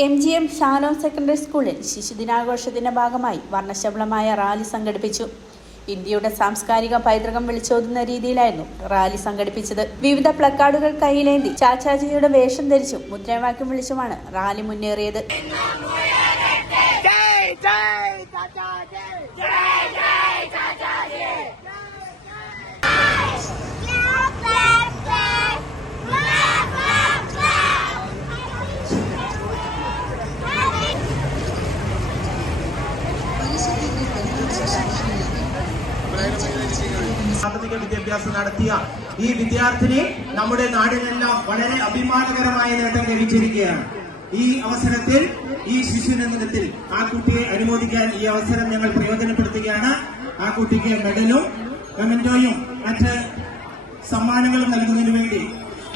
M G M ഷാനോ secondary സ്കൂളിൽ ശിശുദിനാഘോഷത്തിന്റെ ഭാഗമായി വർണശബളമായ റാലി സംഘടിപ്പിച്ചു. ഇന്ത്യയുടെ സാംസ്കാരിക പൈതൃകം വിളിച്ചോതുന്ന രീതിയിലായിരുന്നു റാലി സംഘടിപ്പിച്ചത്. വിവിധ പ്ലക്കാർഡുകൾ കയ്യിലേന്തി ചാച്ചാജിയുടെ വേഷം ധരിച്ചും മുദ്രാവാക്യം വിളിച്ചുമാണ് റാലി മുന്നേറിയത്. പ്രാഥമിക വിദ്യാഭ്യാസം നടത്തിയ ഈ വിദ്യാർത്ഥിനി നമ്മുടെ നാടിനെല്ലാം വളരെ അഭിമാനകരമായ നേട്ടം ലഭിച്ചിരിക്കുകയാണ്. ഈ അവസരത്തിൽ ഈ ശിശുവിന ദിനത്തിൽ ആ കുട്ടിയെ അനുമോദിക്കാൻ ഈ അവസരം ഞങ്ങൾ പ്രയോജനപ്പെടുത്തുകയാണ്. ആ കുട്ടിക്ക് മെഡലും മെമന്റോയും മറ്റ് സമ്മാനങ്ങളും നൽകുന്നതിന് വേണ്ടി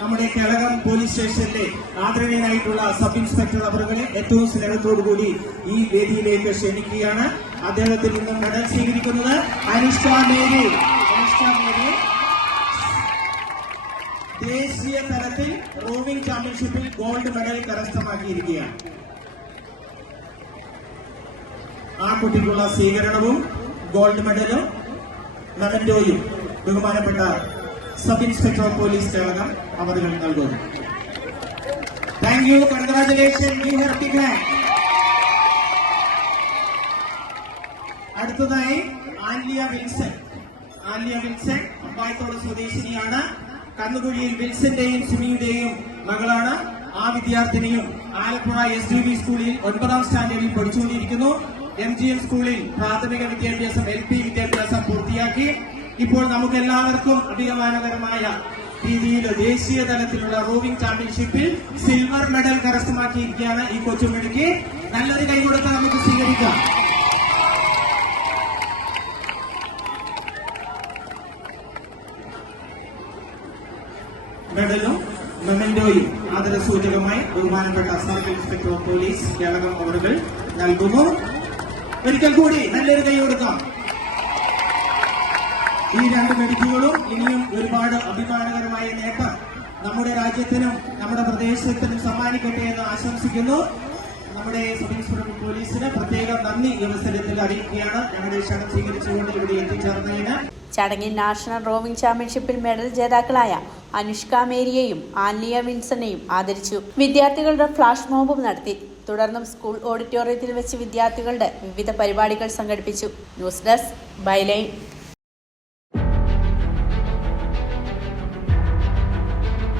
നമ്മുടെ കേളകം പോലീസ് സ്റ്റേഷനിലെ ആദരണീയനായിട്ടുള്ള സബ് ഇൻസ്പെക്ടർ അവറുകളെ ഏറ്റവും സ്നേഹത്തോടുകൂടി ഈ വേദിയിലേക്ക് ക്ഷണിക്കുകയാണ്. അദ്ദേഹത്തിൽ നിന്നും മെഡൽ സ്വീകരിക്കുന്നത് മേരി. ദേശീയ തലത്തിൽ റോവിംഗ് ചാമ്പ്യൻഷിപ്പിൽ ഗോൾഡ് മെഡൽ കരസ്ഥമാക്കിയിരിക്കുകയാണ്. ആ കുട്ടിക്കുള്ള സ്വീകരണവും ഗോൾഡ് മെഡലും മെമന്റോയും ബഹുമാനപ്പെട്ട sub inspector of police Kerala അവധികൾ നൽകുന്നു. താങ്ക് യു കൺഗ്രാചുലേഷൻ യു ഹെർട്ടിക് അടുത്തതായി ആൻലിയ വിൽസൺ. ആൻലിയ വിൽസൺ അമ്പായത്തോട് സ്വദേശിനിയാണ്. കന്നുകുഴിയിൽ വിൽസന്റെയും സുമിയുടെയും മകളാണ്. ആ വിദ്യാർത്ഥിനിയും ആലപ്പുഴ എസ് ഡി ബി സ്കൂളിൽ ഒൻപതാം സ്റ്റാൻഡേർഡിൽ പഠിച്ചുകൊണ്ടിരിക്കുന്നു. എം ജി എം സ്കൂളിൽ പ്രാഥമിക വിദ്യാഭ്യാസം എൽ പി വിദ്യാഭ്യാസം പൂർത്തിയാക്കി. ഇപ്പോൾ നമുക്ക് എല്ലാവർക്കും അഭിമാനകരമായ രീതിയിൽ ദേശീയ തലത്തിലുള്ള റോവിംഗ് ചാമ്പ്യൻഷിപ്പിൽ സിൽവർ മെഡൽ കരസ്ഥമാക്കിയിരിക്കുകയാണ് ഈ കൊച്ചുമിടിക്ക് നല്ലൊരു കൈ കൊടുത്ത് നമുക്ക് സ്വീകരിക്കാം. മെഡലും മെമന്റോയും ആദരസൂചകമായി ബഹുമാനപ്പെട്ട circle inspector of police Keralam അവറുകൾ നൽകുന്നു. ഒരിക്കൽ കൂടി നല്ലൊരു കൈ കൊടുക്കാം. ഈ രണ്ട് മെഡിക്കുകളും ഇനിയും ഒരുപാട് അഭിമാനകരമായ നേട്ടം നമ്മുടെ രാജ്യത്തിനും നമ്മുടെ പ്രദേശത്തിനും സമ്മാനിക്കട്ടെ എന്ന് ആശംസിക്കുന്നു. നമ്മുടെ സബ് പോലീസിന് പ്രത്യേകം നന്ദി ഈ അവസരത്തിൽ അറിയിക്കുകയാണ്. ഞങ്ങളുടെ ക്ഷണം സ്വീകരിച്ചുകൊണ്ട് ഇവിടെ എത്തിച്ചേർന്നതിന് ചടങ്ങിൽ നാഷണൽ റോവിംഗ് ചാമ്പ്യൻഷിപ്പിൽ മെഡൽ ജേതാക്കളായ അനുഷ്ക മേരിയെയും ആൻലിയ വിൻസനെയും ആദരിച്ചു. വിദ്യാർത്ഥികളുടെ ഫ്ലാഷ് മോബും നടത്തി. തുടർന്നും സ്കൂൾ ഓഡിറ്റോറിയത്തിൽ വെച്ച് വിദ്യാർത്ഥികളുടെ വിവിധ പരിപാടികൾ സംഘടിപ്പിച്ചു. News desk byline.